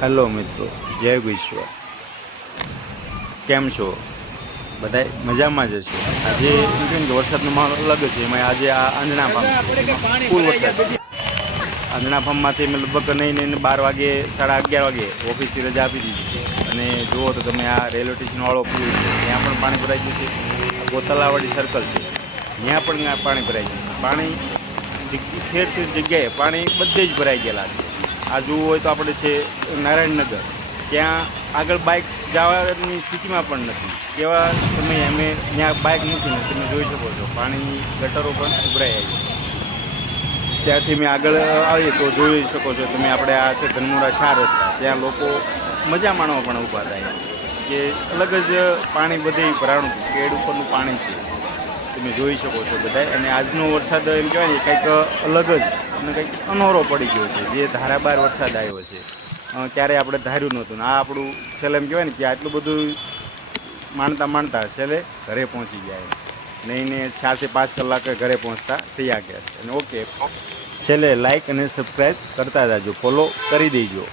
Hello મિત્રો, જય વિશ્વ. કેમ છો બધા? મજામાં જ હશો. આજે એમ કેમ કે વરસાદનો માહોલ અલગ છે. એમાં આજે આ આંજણા ફાર્મ છે, ફૂલ વરસાદ છે. આંજણા ફાર્મમાંથી અમે લગભગ નહીં 12 વાગે 11:30 વાગે ઓફિસથી રજા આપી દીધી છે. અને જુઓ તો તમે આ રેલવે સ્ટેશનવાળો પુલ છે, ત્યાં પણ પાણી ભરાઈ ગયું છે. ગોતાલાવાડી સર્કલ છે, ત્યાં પણ પાણી ભરાઈ ગયું છે. પાણી ઠેર ઠેર જગ્યાએ પાણી બધે જ ભરાઈ ગયેલા છે. આ જોવું હોય તો આપણે છે નારાયણનગર, ત્યાં આગળ બાઇક જવાની સ્થિતિમાં પણ નથી. એવા સમયે અમે ત્યાં બાઇક મૂકીને તમે જોઈ શકો છો પાણી ગટરો પણ ઉભરાઈ આવી છે. ત્યાંથી મેં આગળ આવીએ તો જોઈ શકો છો તમે, આપણે આ છે ધનમોરા 4 રસ્તા, ત્યાં લોકો મજા માણવા પણ ઊભા થાય કે અલગ જ પાણી બધે ભરાણું પેડ ઉપરનું પાણી છે, તમે જોઈ શકો છો બધા. અને આજનો વરસાદ એમ કહેવાય ને કંઈક અલગ જ અને કંઈક અનોરો પડી ગયો છે, જે ધારાબાર વરસાદ આવ્યો છે. ક્યારે આપણે ધાર્યું નહોતું ને આ આપણું છેલ્લે એમ કહેવાય ને કે આટલું બધું માણતા છેલ્લે ઘરે પહોંચી ગયા. નહીં ને 4 થી 5 કલાકે ઘરે પહોંચતા થયા ગયા છે. અને ઓકે, છેલ્લે લાઇક અને સબસ્ક્રાઈબ કરતા જાજો, ફોલો કરી દેજો.